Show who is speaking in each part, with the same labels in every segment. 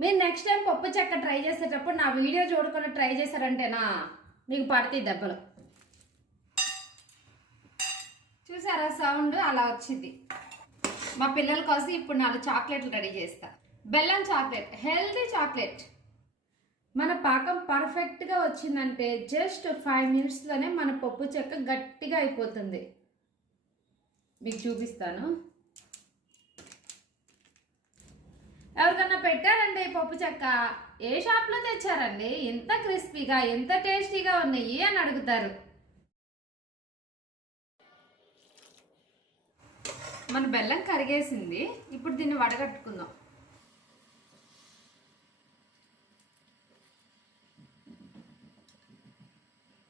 Speaker 1: మీరు next time పప్పు చెక్క ట్రై చేసేటప్పుడు నా వీడియో చూడకుండా ట్రై చేశారంటేనా? మీకు పడతాయి దెబ్బలు. చూసారా సౌండ్ అలా వచ్చింది. మా పిల్లల కోసం ఇప్పుడు నాలుగు చాక్లెట్లు రెడీ చేస్తా. బెల్లం చాక్లెట్ హెల్దీ చాక్లెట్ మన పాకం పర్ఫెక్ట్గా వచ్చిందంటే జస్ట్ ఫైవ్ మినిట్స్లోనే మన పప్పు చెక్క గట్టిగా అయిపోతుంది. మీకు చూపిస్తాను. ఎవరికన్నా పెట్టారండి ఈ పప్పు చెక్క? ఏ షాప్లో తెచ్చారండి? ఎంత క్రిస్పీగా ఎంత టేస్టీగా ఉన్నాయి అని అడుగుతారు. మన బెల్లం కరిగేసింది. ఇప్పుడు దీన్ని వడగట్టుకుందాం.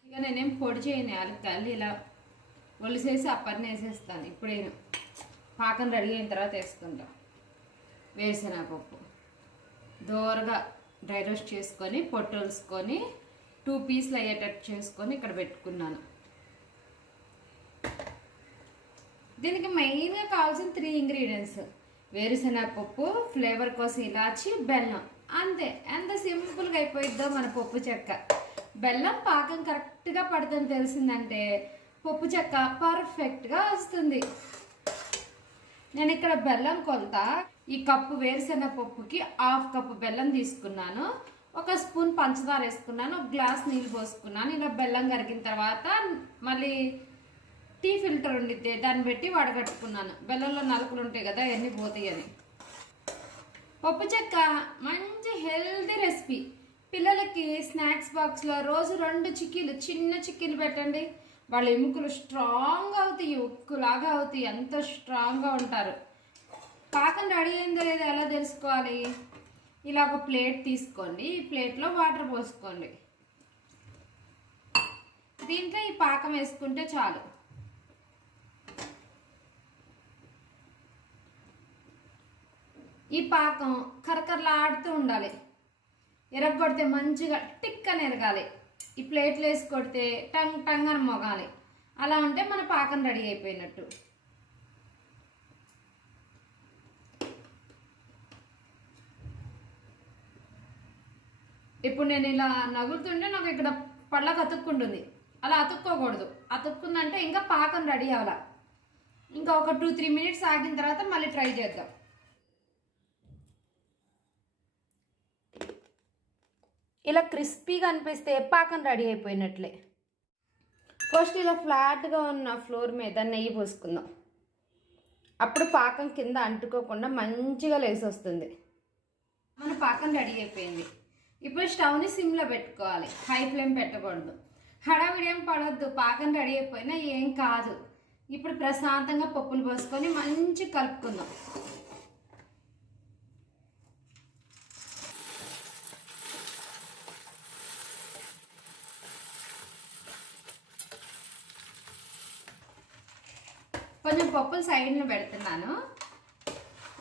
Speaker 1: ఇక నేనేం పొడి చేయను యాలక్కాయలు ఇలా ఒలిసేసి అప్పర్ని వేసేస్తాను. ఇప్పుడేను. పాకం రెడీ అయిన తర్వాత వేసుకుంటాం వేరుశనగపప్పు దోరగా డ్రై రోస్ట్ చేసుకొని పొట్టొలుసుకొని టూ పీస్లు అయ్యేటట్టు చేసుకొని ఇక్కడ పెట్టుకున్నాను. దీనికి మెయిన్గా కావాల్సిన త్రీ ఇంగ్రీడియంట్స్ వేరుశనగపప్పు ఫ్లేవర్ కోసం ఇలాచి బెల్లం. అంతే. ఎంత సింపుల్గా అయిపోయిద్దో మన పప్పు చెక్క. బెల్లం పాకం కరెక్ట్గా పడుతుంది తెలిసిందంటే పప్పు చెక్క పర్ఫెక్ట్గా వస్తుంది. నేను ఇక్కడ బెల్లం కొలత ఈ కప్పు వేరుశెనగ పప్పుకి హాఫ్ కప్పు బెల్లం తీసుకున్నాను. ఒక స్పూన్ పంచదార వేసుకున్నాను. ఒక గ్లాస్ నీళ్ళు పోసుకున్నాను. ఇలా బెల్లం కరిగిన తర్వాత మళ్ళీ టీ ఫిల్టర్ ఉండిద్ది. దాన్ని పెట్టి వడగట్టుకున్నాను. బెల్లంలో నలుపులు ఉంటాయి కదా అవన్నీ పోతాయి అని. పప్పు చెక్క మంచి హెల్దీ రెసిపీ. పిల్లలకి స్నాక్స్ బాక్స్లో రోజు రెండు చిక్కీలు చిన్న చిక్కీలు పెట్టండి. వాళ్ళ ఎముకలు స్ట్రాంగ్ అవుతాయి. ఉక్కులాగా అవుతాయి. ఎంత స్ట్రాంగ్గా ఉంటారు. పాకం రెడీ అయిందో లేదో ఎలా తెలుసుకోవాలి? ఇలా ఒక ప్లేట్ తీసుకోండి. ఈ ప్లేట్లో వాటర్ పోసుకోండి. దీంట్లో ఈ పాకం వేసుకుంటే చాలు. ఈ పాకం కరకరలాడుతూ ఉండాలి. ఎరగొడితే మంచిగా టిక్ అని ఎరగాలి. ఈ ప్లేట్లో వేసి కొడితే టంగ్ టంగ్ అని మొగాలి. అలా ఉంటే మన పాకం రెడీ అయిపోయినట్టు. ఇప్పుడు నేను ఇలా నగులుతుంటే నాకు ఇక్కడ పళ్ళకు అతుక్కుంటుంది అలా అతుక్కోకూడదు. అతుక్కుందంటే ఇంకా పాకం రెడీ అవ్వాల. ఇంకా ఒక టూ త్రీ మినిట్స్ ఆగిన తర్వాత మళ్ళీ ట్రై చేద్దాం. ఇలా క్రిస్పీగా అనిపిస్తే పాకం రెడీ అయిపోయినట్లే. ఫస్ట్ ఇలా ఫ్లాట్గా ఉన్న ఫ్లోర్ మీద నెయ్యి పోసుకుందాం. అప్పుడు పాకం కింద అంటుకోకుండా మంచిగా లేసి వస్తుంది మన పాకం రెడీ అయిపోయింది. ఇప్పుడు స్టవ్ని సిమ్లో పెట్టుకోవాలి. హై ఫ్లేమ్ పెట్టకూడదు. హడావిడి ఏం పడవద్దు పాకం రెడీ అయిపోయినా ఏం కాదు. ఇప్పుడు ప్రశాంతంగా పప్పులు పోసుకొని మంచి కలుపుకుందాం. కొంచెం పప్పులు సైడ్ను పెడుతున్నాను.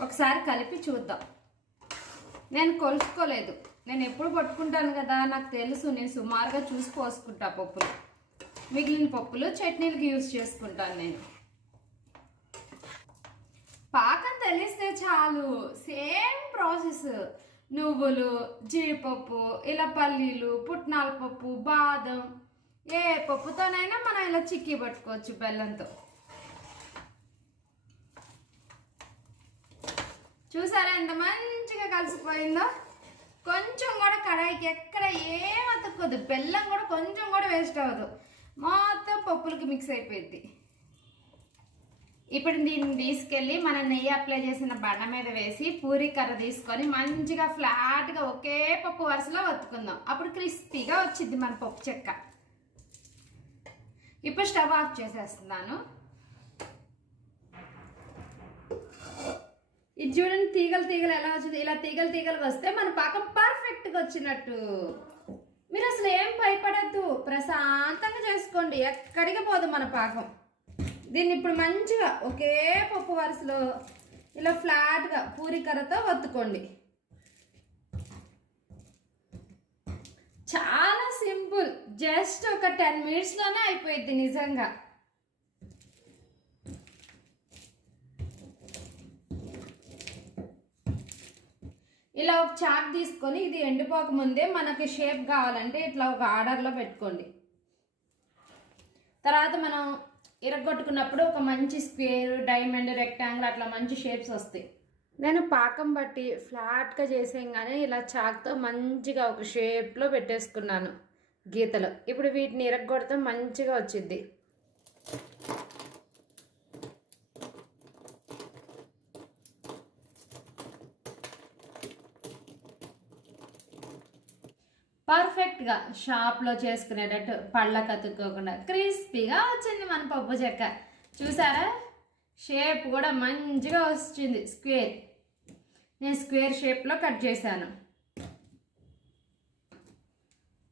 Speaker 1: ఒకసారి కలిపి చూద్దాం. నేను కొలుసుకోలేదు నేను ఎప్పుడు పట్టుకుంటాను కదా నాకు తెలుసు నేను సుమారుగా చూసి పోసుకుంటా పప్పులు. మిగిలిన పప్పులు చట్నీలకి యూజ్ చేసుకుంటాను నేను. పాకం తెలిస్తే చాలు. Same process. నువ్వులు జీడిపప్పు ఇలా పల్లీలు పుట్నాల పప్పు బాదం. ఏ పప్పుతోనైనా మనం ఇలా చిక్కి పట్టుకోవచ్చు బెల్లంతో. చూసారా ఎంత మంచిగా కలిసిపోయిందో? కొంచెం కూడా కడాయికి ఎక్కడ ఏం అతుక్కోదు. బెల్లం కూడా కొంచెం కూడా వేస్ట్ అవ్వదు. మొత్తం పప్పులకి మిక్స్ అయిపోయింది ఇప్పుడు దీన్ని తీసుకెళ్ళి మనం నెయ్యి అప్లై చేసిన బండ మీద వేసి పూరి కర్ర తీసుకొని మంచిగా ఫ్లాట్గా ఒకే పప్పు వరుసలో వత్తుకుందాం. అప్పుడు క్రిస్పీగా వచ్చింది మన పప్పు చెక్క. ఇప్పుడు స్టవ్ ఆఫ్ చేసేస్తున్నాను. ఇది చూడండి తీగలు తీగలు ఎలా వచ్చింది? ఇలా తీగలు తీగలు వస్తే మన పాకం పర్ఫెక్ట్గా వచ్చినట్టు. మీరు అసలు ఏం భయపడద్దు. ప్రశాంతంగా చేసుకోండి. ఎక్కడికి పోదు మన పాకం. దీన్ని ఇప్పుడు మంచిగా ఒకే పప్పు వరుసలో ఇలా ఫ్లాట్గా పూరికరతో వత్తుకోండి. చాలా సింపుల్. జస్ట్ ఒక టెన్ మినిట్స్లోనే అయిపోయింది నిజంగా. ఇలా ఒక చాక్ తీసుకొని ఇది ఎండిపోక ముందే మనకి షేప్ కావాలంటే ఇట్లా ఒక ఆర్డర్లో పెట్టుకోండి. తర్వాత మనం ఇరగొట్టుకున్నప్పుడు ఒక మంచి స్క్వేర్ డైమండ్ రెక్టాంగిల్ అట్లా మంచి షేప్స్ వస్తాయి. నేను పాకం బట్టి ఫ్లాట్గా చేసేయంగానే ఇలా చాక్తో మంచిగా ఒక షేప్లో పెట్టేసుకున్నాను గీతలు. ఇప్పుడు వీటిని ఇరగొడితే మంచిగా వచ్చింది పర్ఫెక్ట్గా షాప్లో చేసుకునేటట్టు పళ్ళకు అతుక్కోకుండా క్రిస్పీగా వచ్చింది మన పప్పు చెక్క. చూసారా? షేప్ కూడా మంచిగా వచ్చింది స్క్వేర్. నేను స్క్వేర్ షేప్లో కట్ చేశాను.